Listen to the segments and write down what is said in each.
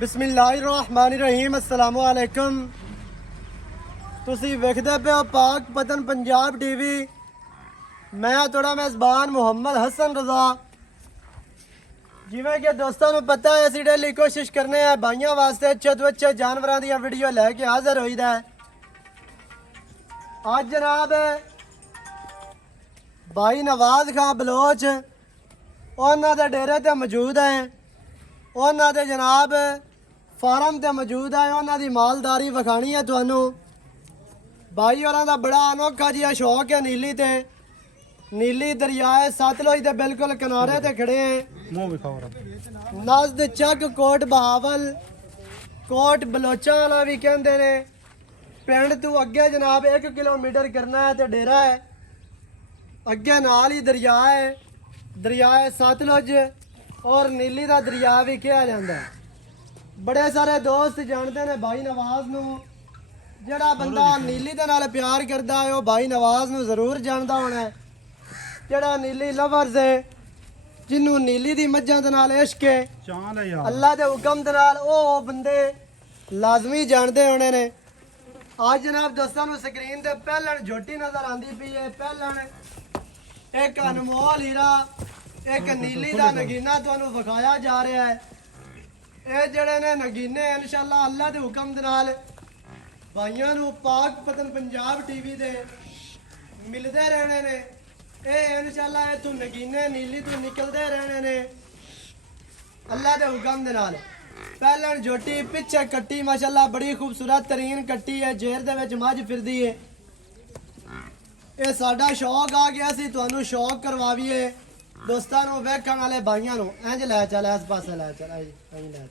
बिस्मिल्लाहिर्रहमानिर्रहीम अस्सलामु अलैकुम। तुसी वेखदे पे हो पाक पतन पंजाब टीवी। मैं थोड़ा मेज़बान मुहम्मद हसन रज़ा। जिवें कि दोस्तों को पता है असीं डेली कोशिश करने हैं भाइयों वास्ते अच्छे तो अच्छे जानवरों दी वीडियो लैके हाज़र होईदा है। आज जनाब भाई नवाज खां बलोच उन्हां दे डेरे ते मौजूद हैं। उन्हां दे जनाब फार्म ते मौजूद है। उन्हां दी मालदारी विखानी है तुहानू। भाई होरां दा बड़ा अनोखा जिहा शौक है नीली ते। नीली दरियाए सतलुज दे बिल्कुल किनारे ते खड़े हैं। नज़द चक कोट बहावल कोट बलोचा वाला भी कहते ने। पिंड तू अगे जनाब 1 किलोमीटर करना है तो डेरा है। अगे नाल ही दरिया है, दरियाए सतलुज और नीली का दरिया भी कहा जाता है। बड़े सारे दोस्त जानते हैं भाई नवाज नू। जिहड़ा बंदा नीली दे नाल प्यार करता है वह भाई नवाज नू जरूर जानता होना है। जिहड़ा नीली लवर्स है, जिन्हों नीली दी मज्जां दे नाल इश्क है, अल्लाह दे हुक्म दे नाल ओ बंदे लाजमी जानते होने ने। आज जनाब दोस्तों नू स्क्रीन ते पहलन झोटी नजर आंदी पई है। पहलन एक अनमोल हीरा, एक नीली दा नगीना तुहानू विखाया जा रहा है। ये जड़े ने नगीने इंशाअल्लाह अल्लाह दे हुक्म दे नाल भाइयों नू पाक पतन पंजाब टीवी दे मिलते रहने ने। ये इंशाअल्लाह इथों नगीने नीली तो निकलते रहने ने अल्लाह दे हुक्म दे नाल। पहलन झोटी पिछे कट्टी माशाअल्लाह बड़ी खूबसूरत तरीन कट्टी है। जेर दे विच मझ फिरदी है। ये साडा शौक आ गया सी तुहानू शौक करवावीए दोस्तां नू वेखण वाले भाइयों नू। इंज लै चल इस पासे लै चल इंज लै।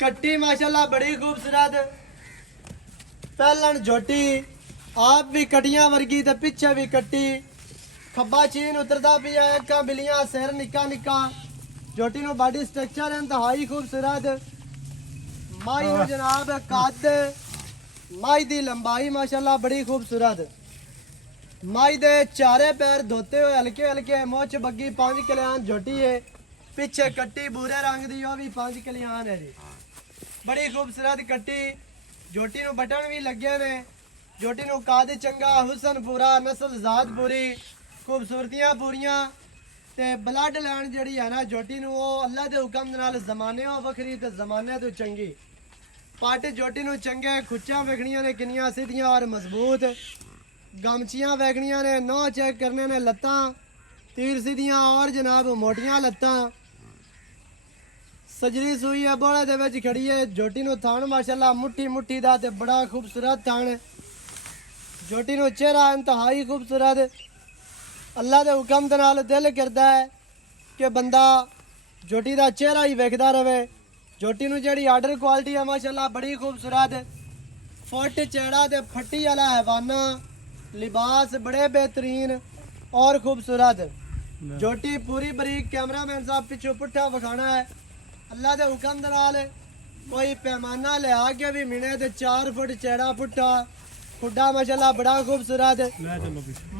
कट्टी माशाअल्लाह बड़ी खूबसूरत। पहलन झोटी आप भी कटियां वर्गी ते पिछे भी कट्टी। खब्बा चीन उतरदा पिया एका बिलियां सिर निक्का निक्का। झोटी नू बॉडी स्ट्रक्चर इंतहाई खूबसूरत। माई नू जनाब कद माई दी लंबाई माशाअल्लाह बड़ी खूबसूरत। माई दे चारे पैर धोते हुए हल्के हल्के मोच बग्गी 5 कल्याण झोटी है। पिछे कट्टी भूरे रंग दी भी 5 कल्याण है जी। बड़ी खूबसूरत कट्टी। झोटी नू बटन भी लगे ने। झोटी नू कद चंगा, हुसन पूरा, नस्ल जात पूरी, खूबसूरतियां पूरियां ते ब्लड लाइन जिहड़ी है ना झोटी नू वो अल्लाह दे हुक्म दे नाल जमाने वखरी ते जमाने तो चंगी। पट झोटी नू चंगे खुच्चां वेखणियां ने किन्नियां सीधियां और मजबूत। गमचियां वेखणियां ने। नौ चेक करने ने लत्तां तीर सीधियां और जनाब मोटियां लत्तां। सजरी सूई है बोले दे विच खड़ी है। झोटी नू थान माशाअल्लाह मुट्ठी मुट्ठी दा ते बड़ा खूबसूरत थान। झोटी नू चेहरा इंतहाई खूबसूरत। अल्लाह दे हुक्म दे नाल दिल करदा है कि बंदा झोटी दा चेहरा ही वेखदा रहे। झोटी नू जिहड़ी आर्डर क्वालिटी है माशाअल्लाह बड़ी खूबसूरत। फुट चेहरा ते फट्टी वाला हैवाना लिबास बड़े बेहतरीन और खूबसूरत। झोटी पूरी बरीक कैमरामैन साहब पिछू पुट्ठा विखाना है। अल्लाह दे हुक्म दे नाल कोई पैमाना लिया के भी मिने ते 4 फुट चेहरा पुट्ठा। खुड्डा माशाअल्लाह बड़ा खूबसूरत।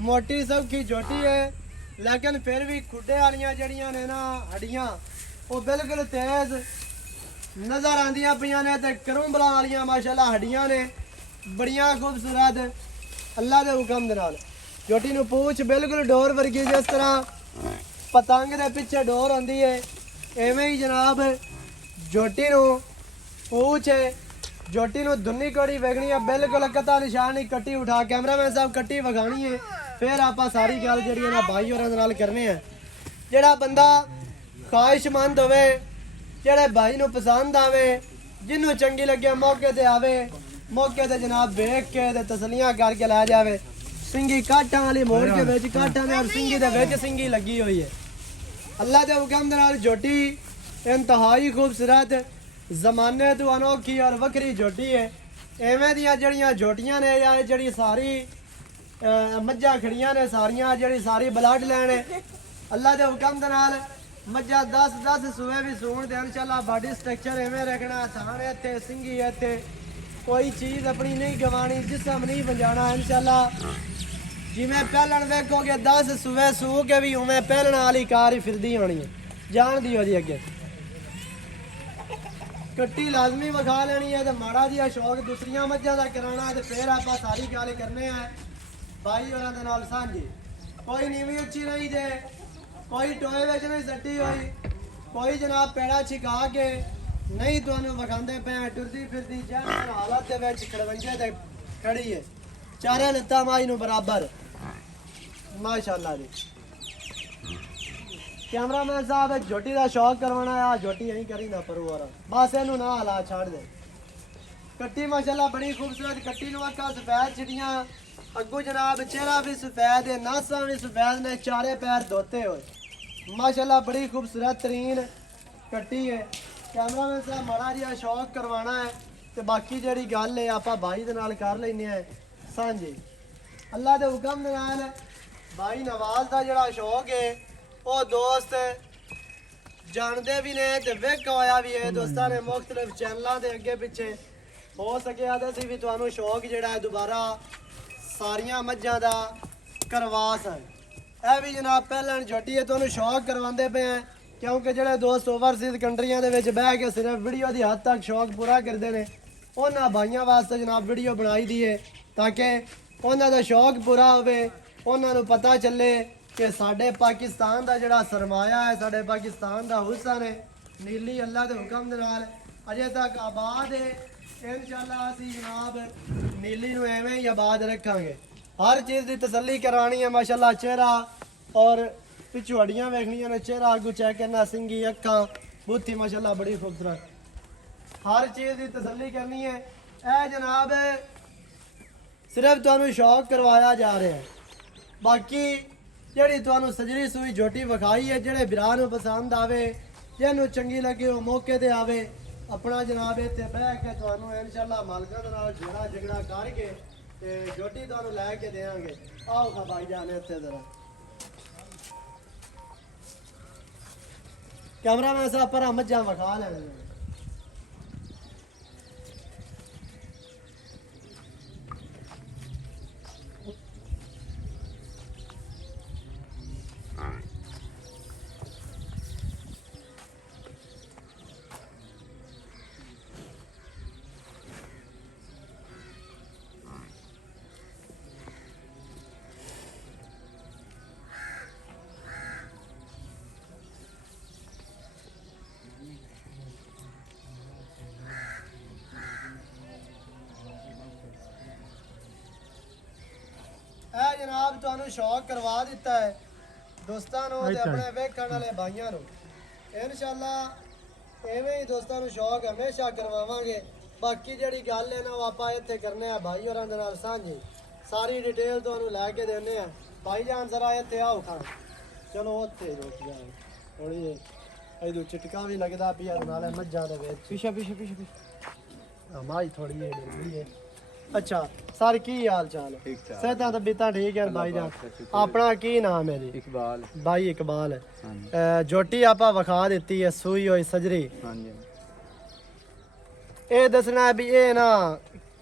मोटी सौखी झोटी है लेकिन फिर भी खुड्डे वालियां जड़ियां ने ना हड्डियां वो बिल्कुल तेज नजर आंदियां पियां ने ते करुंबला वालियां माशाअल्लाह हड्डियां ने बड़ियां खूबसूरत। अल्लाह दे हुक्म दे नाल झोटी नू पूछ बिल्कुल डोर वर्गी जिस तरह पतंग दे पिछे डोर होंदी है एवें ही जनाब झोटी नू पूछ है। झोटी नू धुन्नी कोड़ी वेखनी है बिल्कुल कता निशान नहीं। कट्टी उठा कैमरामैन साहब कट्टी विखानी है फिर आप सारी गल जी ना भाई होरां दे नाल करने हैं। जिहड़ा बंदा ख्वाहिशमंद होवे, जिहड़े भाई नू पसंद आवे, जिन्हों चंगी लगे मौके ते आवे, मौके ते जनाब वेख के ते तसलियां करके लै जावे। सिंगी काठां वाली मोड़ के विच काठां दे और सिंगी दे विच सिंगी लगी हुई है। अल्लाह दे हुक्म दे नाल झोटी इंतहाई खूबसूरत जमाने तो अनोखी और वखरी झोटी है। एवें दियां जड़ियां झोटियां ने या जड़ी सारी मज्जां खड़ियां ने सारियां जड़ी सारी ब्लड लैन है। अल्लाह दे हुक्म दे नाल मज्जां 10 सूए भी सूण ते इंशाअल्लाह बॉडी स्ट्रक्चर एवें रखना। थान इत्थे सिंगी इत्थे कोई चीज़ अपनी नहीं गवानी, जिसम नहीं बजाना इंशाअल्लाह। जिमें पहलन वेखोगे 10 सूए सू के भी उमें पहलण वाली कार ही फिरदी होनी है। ਜਾਣ ਦਿਓ ਜੀ ਅੱਗੇ। ਕੱਟੀ ਲਾਜ਼ਮੀ ਵਿਖਾ ਲੈਣੀ ਹੈ ਤੇ ਮਾੜਾ ਜਿਹਾ ਸ਼ੌਕ ਦੂਸਰੀਆਂ ਮੱਝਾਂ ਦਾ ਕਰਾਉਣਾ ਤੇ ਫਿਰ ਆਪਾਂ ਸਾਰੀ ਗੱਲ ਕਰਨੇ ਆ ਬਾਈ ਹੋਰਾਂ ਦੇ ਨਾਲ ਸਾਂਝੀ। ਕੋਈ ਨੀਵੀਂ ਉੱਚੀ ਨਹੀਂ ਜੇ, ਕੋਈ ਟੋਏ ਵਿੱਚ ਨਹੀਂ ਸੱਟੀ ਹੋਈ, ਕੋਈ ਜਨਾਬ ਪੈੜਾ ਛਿਕਾ ਕੇ ਨਹੀਂ ਤੁਹਾਨੂੰ ਵਿਖਾਉਂਦੇ ਪਏ। ਟੁਰਦੀ ਫਿਰਦੀ ਜੈਨ ਹਾਲਤ ਦੇ ਵਿੱਚ ਖੜਵੰਜੇ ਤੇ ਖੜੀ ਹੈ, ਚਾਰੇ ਲੱਤਾਂ ਮਾਈ ਨੂੰ ਬਰਾਬਰ ਮਾਸ਼ਾਅੱਲਾ ਜੀ। कैमरामैन साहब झोटी का शौक करवाना है, झोटी यहीं करी ना परवार बस इनू ना हला छाड़ दे। कट्टी माशाल्लाह बड़ी खूबसूरत कट्टी नु अक्खां सफेद चिड़ियां, अगू जनाब चेहरा भी सफेद है, नासा भी सफेद ने, चारे पैर धोते हुए माशाल्लाह बड़ी खूबसूरत तरीन कट्टी है। कैमरामैन साहब माड़ा जिहा शौक करवाना है तो बाकी जिहड़ी गल है आपां भाई दे नाल कर लैने हैं सांझी। अल्लाह दे हुक्म दे नाल भाई नवाज दा जिहड़ा शौक है ਉਹ ਦੋਸਤ ਜਾਣਦੇ ਵੀ ਨੇ ਤੇ ਵੇਖ ਹੋਇਆ ਵੀ ਹੈ ਦੋਸਤਾਂ ਨੇ ਮੁxtਲਿਫ ਚੈਨਲਾਂ ਦੇ ਅੱਗੇ ਪਿੱਛੇ। ਹੋ ਸਕਿਆ ਤਾਂ ਅਸੀਂ ਵੀ ਤੁਹਾਨੂੰ ਸ਼ੌਕ ਜਿਹੜਾ ਹੈ ਦੁਬਾਰਾ ਸਾਰੀਆਂ ਮੱਝਾਂ ਦਾ ਕਰਵਾ ਸਕ। ਇਹ ਵੀ ਜਨਾਬ ਪਹਿਲਾਂ ਛੋਟੀ ਹੈ ਤੁਹਾਨੂੰ ਸ਼ੌਕ ਕਰਵਾਉਂਦੇ ਪਏ ਆ ਕਿਉਂਕਿ ਜਿਹੜੇ ਦੋਸਤ ਓਵਰਸੀਜ਼ ਕੰਟਰੀਆਂ ਦੇ ਵਿੱਚ ਬਹਿ ਕੇ ਸਿਰਫ ਵੀਡੀਓ ਦੀ ਹੱਦ ਤੱਕ ਸ਼ੌਕ ਪੂਰਾ ਕਰਦੇ ਨੇ ਉਹਨਾਂ ਭਾਈਆਂ ਵਾਸਤੇ ਜਨਾਬ ਵੀਡੀਓ ਬਣਾਈ ਦੀ ਹੈ ਤਾਂ ਕਿ ਉਹਨਾਂ ਦਾ ਸ਼ੌਕ ਪੂਰਾ ਹੋਵੇ, ਉਹਨਾਂ ਨੂੰ ਪਤਾ ਚੱਲੇ कि साडे पाकिस्तान का जिहड़ा सरमाया है, साडे पाकिस्तान का हुसन है, नीली अल्लाह के हुक्म दे नाल अजे तक आबाद है। इंशाअल्लाह असीं जनाब नीली नूं एवें ही आबाद रखांगे। हर चीज़ की तसल्ली करानी है माशाअल्लाह। चेहरा और पिछू हड्डियां वेखनियां ने, चेहरा अगू चेक करना, सिंगी अक्खां बूथी माशाअल्लाह बड़ी खूबसूरत। हर चीज़ की तसल्ली करनी है। ए जनाब सिर्फ तुहानूं शौक करवाया जा रहा है। बाकी ਜਿਹੜੀ ਤੁਹਾਨੂੰ ਸਜਰੀ ਸੂਈ ਝੋਟੀ ਵਿਖਾਈ ਹੈ, ਜਿਹੜੇ ਵੀਰਾਂ ਨੂੰ ਪਸੰਦ ਆਵੇ, ਜਿਹਨੂੰ ਚੰਗੀ ਲੱਗੇ ਉਹ ਮੌਕੇ ਤੇ ਆਵੇ ਆਪਣਾ ਜਨਾਬ ਇੱਥੇ ਬਹਿ ਕੇ ਤੁਹਾਨੂੰ ਇਨਸ਼ਾਅੱਲਾ ਮਾਲਕਾਂ ਦੇ ਨਾਲ ਜਿਹੜਾ ਝਗੜਾ ਕਰਕੇ ਤੇ ਝੋਟੀ ਤੁਹਾਨੂੰ ਲੈ ਕੇ ਦੇਵਾਂਗੇ। ਆਓ ਖਾ ਭਾਈ ਜਾਨ ਇੱਥੇ ਜ਼ਰਾ ਕੈਮਰਾਮੈਨ ਸਾਹਿਬ ਪਰ ਮੱਝਾਂ ਵਿਖਾ ਲੈਣੇ। जनाब तुहानू शौक करवा दिता है दोस्तों ते अपने वेखण वाले भाइयों नू इंशाअल्लाह एवें ही दोस्तों नू शौक हमेशा करवावांगे। बाकी जिहड़ी गल है ना वो आपां इत्थे करने आ भाई होरां दे नाल साझी सारी डिटेल तुहानू लैके देने आ। भाई जान जरा इत्थे आओ खां चलो उत्थे रुक जाओ थोड़ी इधर चिटका भी लगदा पिया नाले मज्जां दे विच पीछे पीछे पीछे पीछे माई थोड़ी है डरदी है। अच्छा सर की हाल चाल है? सेहतां तबीयतां ठीक है भाई जान। अपना की नाम है जी? इकबाल भाई इकबाल है। झोटी आपा विखा दी है सूई हुई सजरी। ये दसना भी ये ना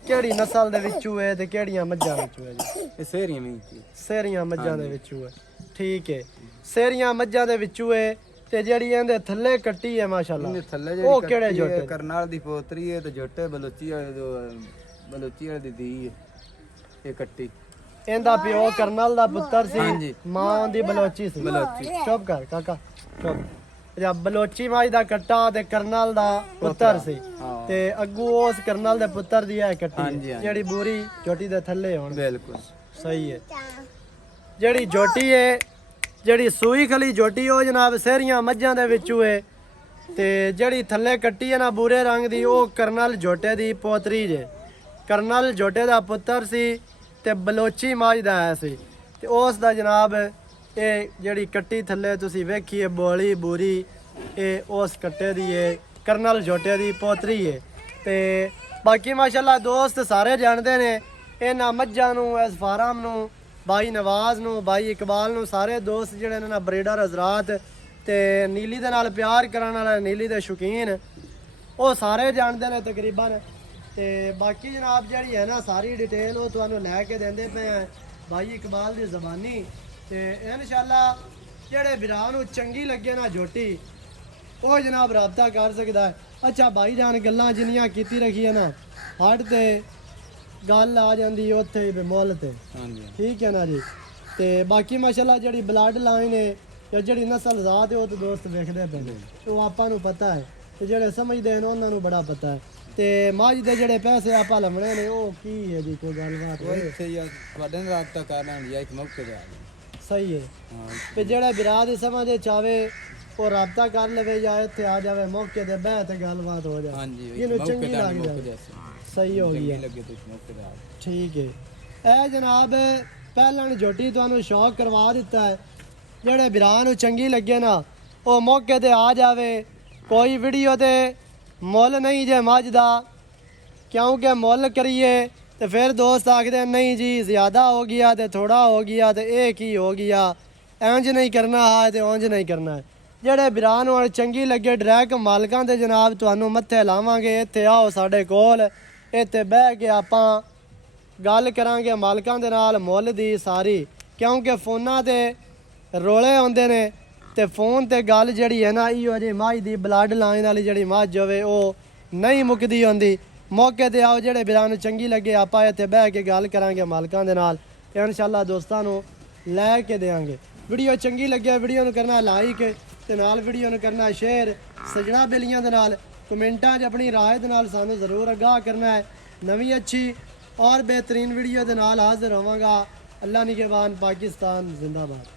केड़ी नस्ल दे विचों है ते केड़ियां मज्जां विचों है जी? ये सेहरियां मज्जां दे विचों है। ठीक है सेहरियां मज्जां दे विचों है ते जेड़ी इहदे थल्ले कट्टी है माशाल्लाह ओ केड़े झोटे? करनाल दी पोतरी है ते झोटे बलोची बलोची वाली दी है ये कट्टी। इंदा पिओ करनल दा पुत्तर सी, मां दी बलोची सी। चुप कर काका चुप। जब बलोची माई दा कट्टा ते करनल दा पुत्तर सी ते अगू उस करनल दे पुत्तर दी है कट्टी जेड़ी बूरी झोटी दे थल्ले होण। बिल्कुल सही है। जेड़ी झोटी है जेड़ी सूई खली झोटी ओ जनाब सेहरियां मज्जां दे विचों है ते जेड़ी थल्ले कट्टी है ना बूरे रंग दी ओ करनल झोटे दी पोतरी जे। करनल झोटे दा पुत्तर सी ते बलोची माई दा है सी ते उस दा जनाब ये जेड़ी कट्टी थल्ले तुसी वेखी है बोली बूरी ये उस कट्टे दी है करनल झोटे दी पोतरी है। ते बाकी माशाल्लाह दोस्त सारे जानते ने इन्हां मज्जां नूं इस फार्म नूं भाई नवाज नूं भाई इकबाल नूं सारे दोस्त जिहड़े ने ना ब्रीडर हजरात ते नीली दे नाल प्यार करन वाले नीली दे शौकीन वो सारे जानते ने तकरीबन। ते बाकी जनाब जिहड़ी है ना सारी डिटेल वो तुहानूं लैके देंदे पे हैं भाई इकबाल दी ज़बानी। ते इंशाअल्लाह जिहड़े वीरां नूं चंगी लगे ना झोटी ਉਹ ਜਨਾਬ ਰਾਬਤਾ ਕਰ ਸਕਦਾ ਹੈ। ਅੱਛਾ ਭਾਈ ਜਾਨ ਗੱਲਾਂ ਜਿੰਨੀਆਂ ਕੀਤੀ ਰੱਖੀ ਹੈ ਨਾ ਹੱਟ ਤੇ ਗੱਲ ਆ ਜਾਂਦੀ ਉੱਥੇ ਹੀ ਮੁੱਲ ਤੇ ਹਾਂਜੀ ਠੀਕ ਹੈ ਨਾ ਜੀ। ਤੇ ਬਾਕੀ ਮਾਸ਼ਾਅੱਲਾ ਜਿਹੜੀ ਬਲੱਡ ਲਾਈਨ ਹੈ ਜਾਂ ਜਿਹੜੀ ਨਸਲ ਜ਼ਾਤ ਹੈ ਉਹ ਤਾਂ ਦੋਸਤ ਵੇਖਦੇ ਪਏ ਨੇ, ਉਹ ਆਪਾਂ ਨੂੰ ਪਤਾ ਹੈ ਤੇ ਜਿਹੜੇ ਸਮਝਦੇ ਨੇ ਉਹਨਾਂ ਨੂੰ ਬੜਾ ਪਤਾ ਹੈ। ਤੇ ਮੱਝ ਦੇ ਜਿਹੜੇ ਪੈਸੇ ਆਪਾਂ ਲਵਣੇ ਨੇ ਉਹ ਕੀ ਹੈ ਜੀ, ਕੋਈ ਗੱਲਬਾਤ ਉਹ ਹੋਵੇ? ਇੱਥੇ ਯਾਰ ਤੁਹਾਡੇ ਨਾਲ ਰਾਬਤਾ ਕਰ ਲੈਣ ਜਾਂ ਇੱਕ ਮੌਕੇ ਤੇ ਆ ਜਾਓ। ਸਹੀ ਹੈ ਹਾਂ ਤੇ ਜਿਹੜਾ ਵਿਰਾਹ ਦੇ ਸਮਝਦੇ ਚਾਵੇ ਉਹ ਰਾਬਤਾ ਕਰ ਲਵੇ ਜਾਂ ਇੱਥੇ ਆ ਜਾਵੇ ਮੌਕੇ ਤੇ ਬਹਿ ਤੇ ਗੱਲਬਾਤ ਹੋ ਜਾਏ, ਹਾਂਜੀ ਇਹਨੂੰ ਮੌਕੇ ਚੰਗੀ ਤੇ ਲੱਗ ਮੌਕੇ ਜਾਏ। ਤੇ ਸਹੀ ਹੋ ਚੰਗੀ ਗਿਆ, ਲੱਗੇ ਤੇ ਮੌਕੇ ਤੇ ਆ ਜਾਓ। ਠੀਕ ਹੈ। ਇਹ ਜਨਾਬ ਪਹਿਲਾਂ ਨੇ ਝੋਟੀ ਤੁਹਾਨੂੰ ਸ਼ੌਕ ਕਰਵਾ ਦਿੱਤਾ ਹੈ, ਜਿਹੜੇ ਵਿਰਾਹ ਨੂੰ ਚੰਗੀ ਲੱਗੇ ਨਾ ਉਹ ਮੌਕੇ ਤੇ ਆ ਜਾਵੇ। ਕੋਈ ਵੀਡੀਓ ਤੇ ਮੁੱਲ ਨਹੀਂ ਜੇ ਮੱਝ ਦਾ, ਕਿਉਂਕਿ ਮੁੱਲ ਕਰੀਏ ਤੇ ਫਿਰ ਦੋਸਤ ਆਖਦੇ ਨਹੀਂ ਜੀ ਜ਼ਿਆਦਾ ਹੋ ਗਿਆ ਤੇ ਥੋੜਾ ਹੋ ਗਿਆ ਤੇ ਇਹ ਕੀ ਹੋ ਗਿਆ, ਇੰਜ ਨਹੀਂ ਕਰਨਾ ਹੈ ਤੇ ਉਂਝ ਨਹੀਂ ਕਰਨਾ ਹੈ। ਜਿਹੜੇ ਵਿਰਾਹ ਨੂੰ ਚੰਗੀ ਲੱਗੇ ਡਾਇਰੈਕਟ ਮਾਲਕਾਂ ਦੇ ਜਨਾਬ ਤੁਹਾਨੂੰ ਮੱਥੇ ਲਾਵਾਂਗੇ, ਇੱਥੇ ਆਓ ਸਾਡੇ ਕੋਲ, ਇੱਥੇ ਬਹਿ ਕੇ ਆਪਾਂ ਗੱਲ ਕਰਾਂਗੇ ਮਾਲਕਾਂ ਦੇ ਨਾਲ ਮੁੱਲ ਦੀ ਸਾਰੀ, ਕਿਉਂਕਿ ਫੋਨਾਂ ਤੇ ਰੋਲੇ ਆਉਂਦੇ ਨੇ ਤੇ ਫੋਨ ਤੇ ਗੱਲ ਜਿਹੜੀ ਹੈ ਨਾ ਇਹੋ ਜਿਹੀ ਮੱਝ ਦੀ ਬਲੱਡ ਲਾਈਨ ਵਾਲੀ ਜਿਹੜੀ ਮੱਝ ਹੋਵੇ ਉਹ ਨਹੀਂ ਮੁੱਕਦੀ ਹੁੰਦੀ। ਮੌਕੇ ਤੇ ਆਓ, ਜਿਹੜੇ ਵੀਰਾਂ ਨੂੰ ਚੰਗੀ ਲੱਗੇ ਆਪਾਂ ਇੱਥੇ ਬਹਿ ਕੇ ਗੱਲ ਕਰਾਂਗੇ ਮਾਲਕਾਂ ਦੇ ਨਾਲ ਤੇ ਇਨਸ਼ਾਅੱਲਾ ਦੋਸਤਾਂ ਨੂੰ ਲੈ ਕੇ ਦੇਵਾਂਗੇ। ਵੀਡੀਓ ਚੰਗੀ ਲੱਗਿਆ ਵੀਡੀਓ ਨੂੰ ਕਰਨਾ ਲਾਈਕ ਤੇ ਨਾਲ ਵੀਡੀਓ ਨੂੰ ਕਰਨਾ ਸ਼ੇਅਰ, ਸਜਣਾ ਬੇਲੀਆਂ ਦੇ ਨਾਲ ਕਮੈਂਟਾਂ 'ਚ ਆਪਣੀ ਰਾਏ ਦੇ ਨਾਲ ਸਾਨੂੰ ਜ਼ਰੂਰ ਆਗਾਹ ਕਰਨਾ ਹੈ। ਨਵੀਂ ਅੱਛੀ ਔਰ बेहतरीन वीडियो के नाल हाजिर होवांगा। अल्लाह निगहबान, पाकिस्तान जिंदाबाद।